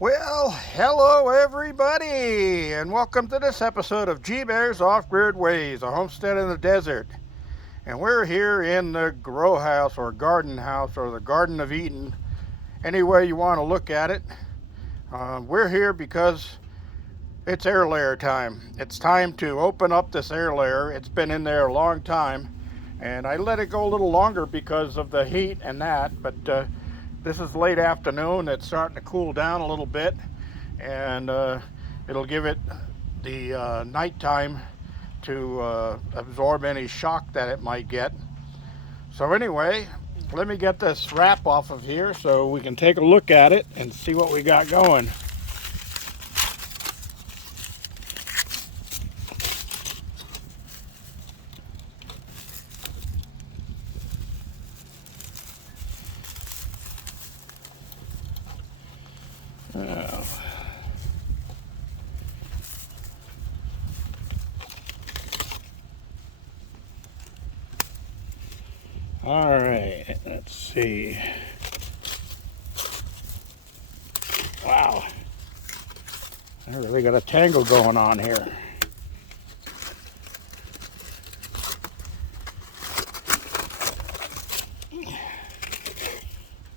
Well, hello everybody, and welcome to this episode of G Bear's Off-Grid Ways, a homestead in the desert. And we're here in the grow house or garden house or the Garden of Eden, any way you want to look at it. We're here because it's air layer time. It's time to open up this air layer. It's been in there a long time, and I let it go a little longer because of the heat and that, but this is late afternoon. It's starting to cool down a little bit, and it'll give it the nighttime to absorb any shock that it might get. So anyway, let me get this wrap off of here so we can take a look at it and see what we got going. All right, let's see. Wow, I really got a tangle going on here.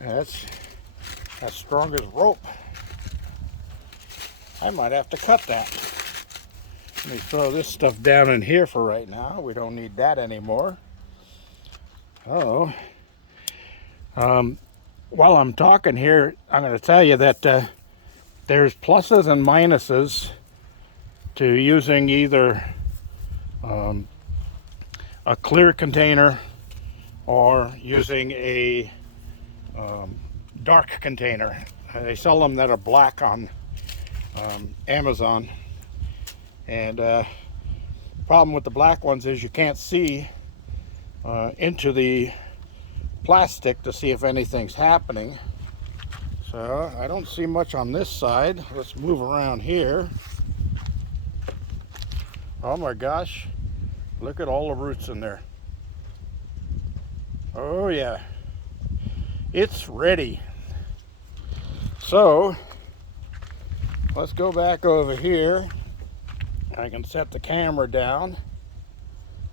That's as strong as rope. I might have to cut that. Let me throw this stuff down in here for right now. We don't need that anymore. Oh, while I'm talking here, I'm going to tell you that there's pluses and minuses to using either a clear container or using a dark container. They sell them that are black on Amazon, and problem with the black ones is you can't see into the plastic to see if anything's happening. So I don't see much on this side. Let's move around here. Oh my gosh, look at all the roots in there. Oh yeah, it's ready. So let's go back over here. I can set the camera down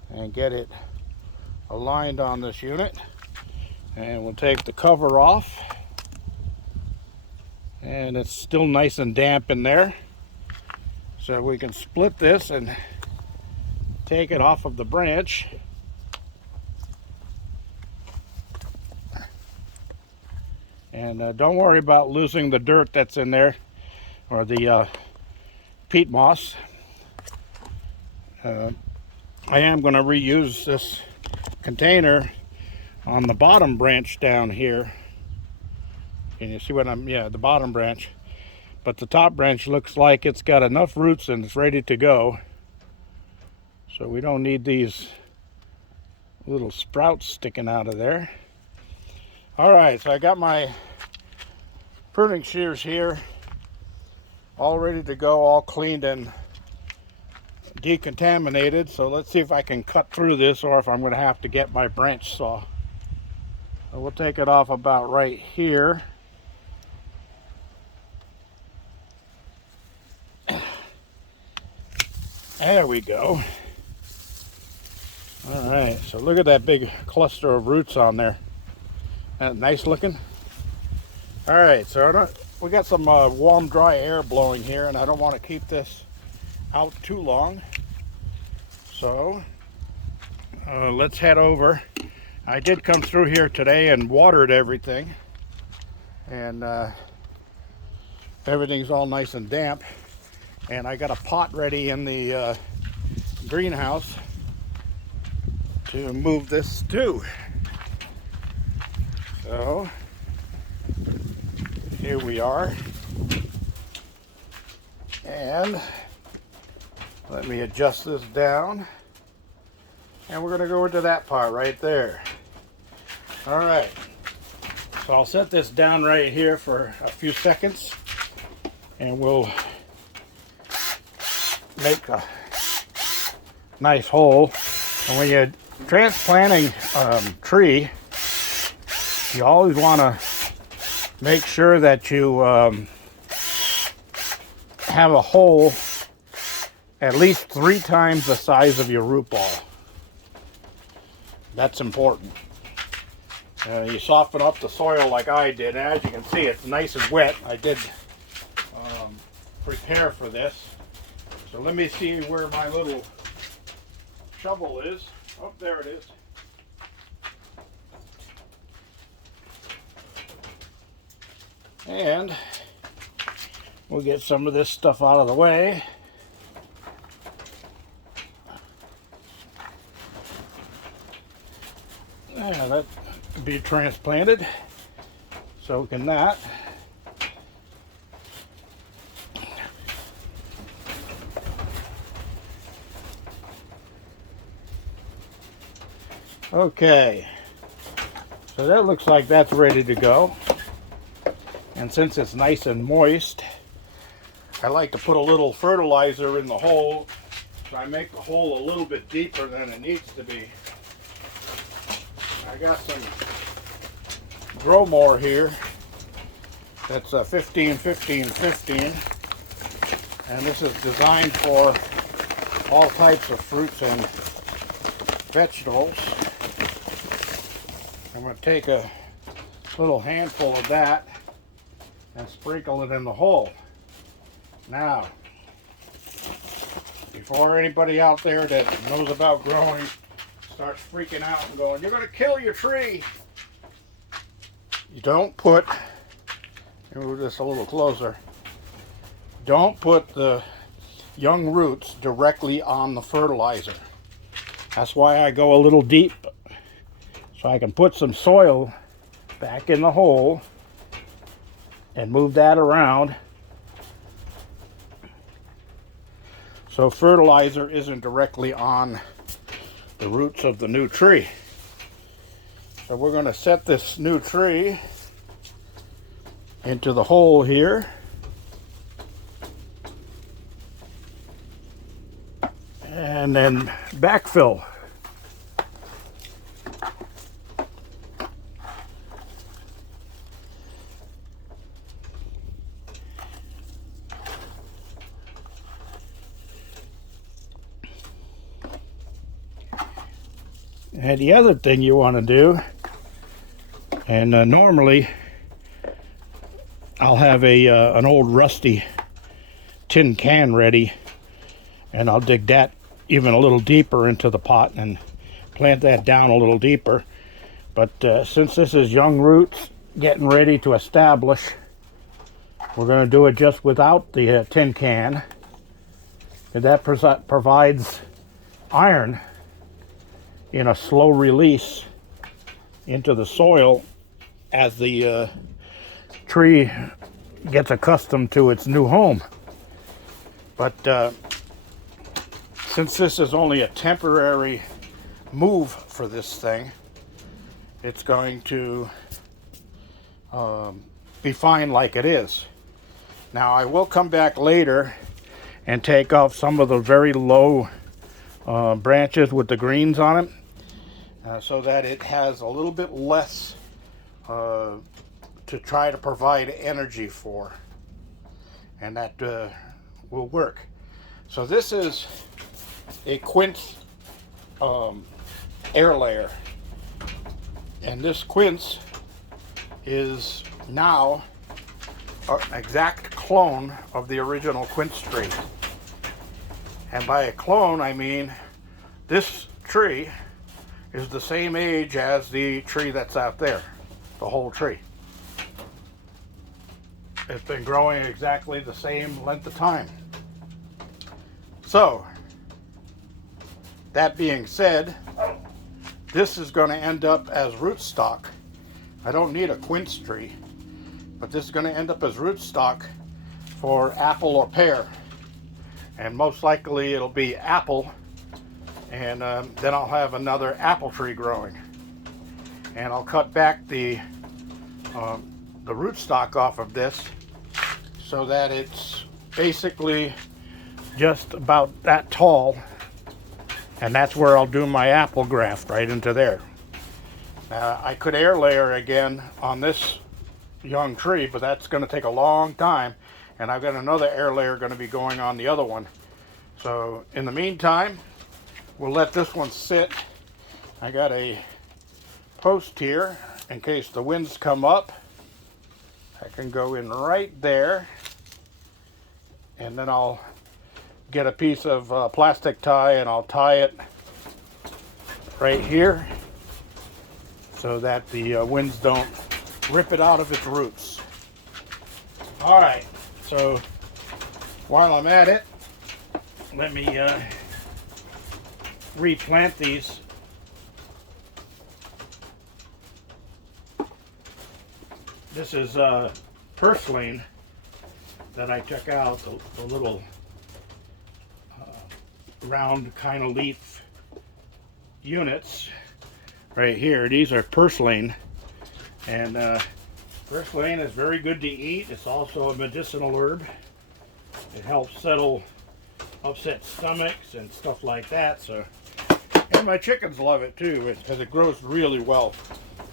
and get it aligned on this unit, and we'll take the cover off, and it's still nice and damp in there, so we can split this and take it off of the branch. And don't worry about losing the dirt that's in there or the peat moss. I am going to reuse this container on the bottom branch down here. Can you see what the bottom branch, but the top branch looks like it's got enough roots and it's ready to go, so we don't need these little sprouts sticking out of there. All right, so I got my pruning shears here all ready to go, all cleaned and decontaminated. So let's see if I can cut through this or if I'm going to have to get my branch saw. So we'll take it off about right here. There we go. All right, so look at that big cluster of roots on there. Isn't that nice looking? All right, so we got some warm, dry air blowing here, and I don't want to keep this out too long. So let's head over. I did come through here today and watered everything, and everything's all nice and damp. And I got a pot ready in the greenhouse to move this to. So here we are, and let me adjust this down, and we're going to go into that part right there. All right, so I'll set this down right here for a few seconds, and we'll make a nice hole. And when you're transplanting tree, you always want to make sure that you have a hole at least 3 times the size of your root ball. That's important. You soften up the soil like I did, and as you can see, it's nice and wet. I did prepare for this. So let me see where my little shovel is. Oh, there it is. And we'll get some of this stuff out of the way. Yeah, that can be transplanted. So can that. Okay, so that looks like that's ready to go. And since it's nice and moist, I like to put a little fertilizer in the hole. So I make the hole a little bit deeper than it needs to be. I got some Grow More here. That's 15, 15, 15. And this is designed for all types of fruits and vegetables. I'm going to take a little handful of that and sprinkle it in the hole. Now, before anybody out there that knows about growing starts freaking out and going, "You're going to kill your tree," you don't put, move this a little closer, don't put the young roots directly on the fertilizer. That's why I go a little deep, so I can put some soil back in the hole and move that around so fertilizer isn't directly on the roots of the new tree. So we're going to set this new tree into the hole here. And then backfill. And the other thing you want to do, and normally I'll have an old rusty tin can ready, and I'll dig that even a little deeper into the pot and plant that down a little deeper. But since this is young roots getting ready to establish, we're going to do it just without the tin can, and that provides iron in a slow release into the soil as the tree gets accustomed to its new home. But since this is only a temporary move for this thing, it's going to be fine like it is. Now I will come back later and take off some of the very low branches with the greens on it, so that it has a little bit less to try to provide energy for, and that will work. So this is a quince air layer, and this quince is now an exact clone of the original quince tree. And by a clone, I mean this tree is the same age as the tree that's out there, the whole tree. It's been growing exactly the same length of time. So, that being said, this is going to end up as rootstock. I don't need a quince tree, but this is going to end up as rootstock for apple or pear. And most likely it'll be apple, and then I'll have another apple tree growing. And I'll cut back the rootstock off of this so that it's basically just about that tall, and that's where I'll do my apple graft, right into there. I could air layer again on this young tree, but that's going to take a long time, and I've got another air layer going to be going on the other one. So in the meantime, we'll let this one sit. I got a post here in case the winds come up. I can go in right there, and then I'll get a piece of plastic tie and I'll tie it right here so that the winds don't rip it out of its roots. All right, so while I'm at it, let me replant these. This is purslane that I took out, the little round kind of leaf units right here. These are purslane, and purslane is very good to eat. It's also a medicinal herb. It helps settle upset stomachs and stuff like that. So, and my chickens love it too because it grows really well.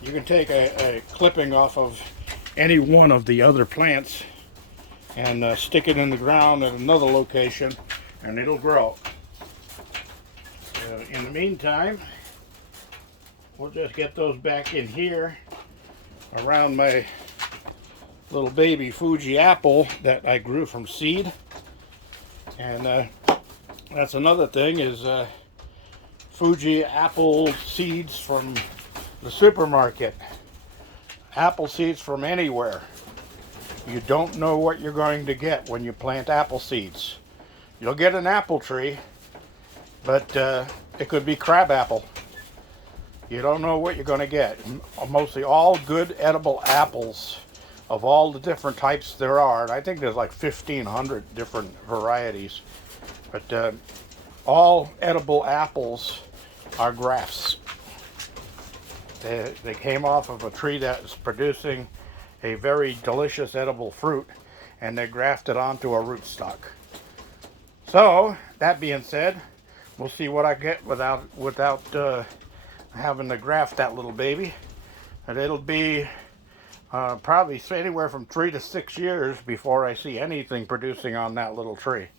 You can take a clipping off of any one of the other plants and stick it in the ground at another location, and it'll grow. So in the meantime, we'll just get those back in here around my little baby Fuji apple that I grew from seed. And that's another thing is Fuji apple seeds from the supermarket. Apple seeds from anywhere. You don't know what you're going to get when you plant apple seeds. You'll get an apple tree, but it could be crab apple. You don't know what you're going to get. Mostly all good edible apples of all the different types there are. And I think there's like 1,500 different varieties. But all edible apples are grafts. They came off of a tree that is producing a very delicious edible fruit, and they're grafted onto a rootstock. So, that being said, we'll see what I get without having to graft that little baby. And it'll be probably anywhere from 3 to 6 years before I see anything producing on that little tree.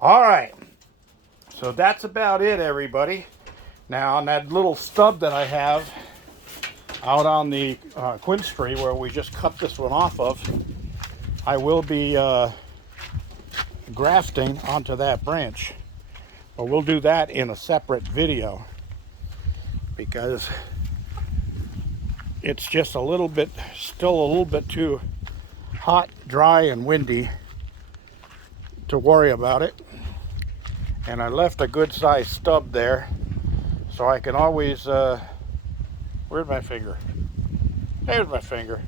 All right, so that's about it, everybody. Now, on that little stub that I have out on the quince tree where we just cut this one off of, I will be grafting onto that branch. But we'll do that in a separate video because it's just still a little bit too hot, dry, and windy to worry about it. And I left a good sized stub there, so I can always, where's my finger? There's my finger.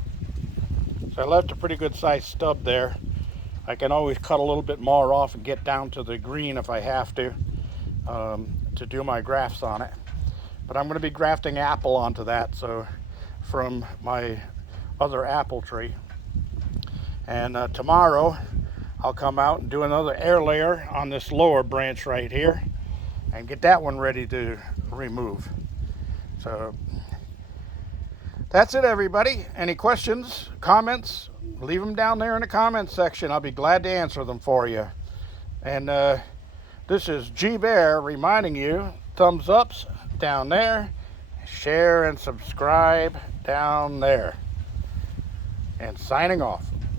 So I left a pretty good sized stub there. I can always cut a little bit more off and get down to the green if I have to do my grafts on it. But I'm going to be grafting apple onto that, so from my other apple tree. And tomorrow I'll come out and do another air layer on this lower branch right here and get that one ready to remove. So that's it, everybody. Any questions, comments, leave them down there in the comments section. I'll be glad to answer them for you. And this is G Bear reminding you, thumbs ups down there, share and subscribe down there, and signing off.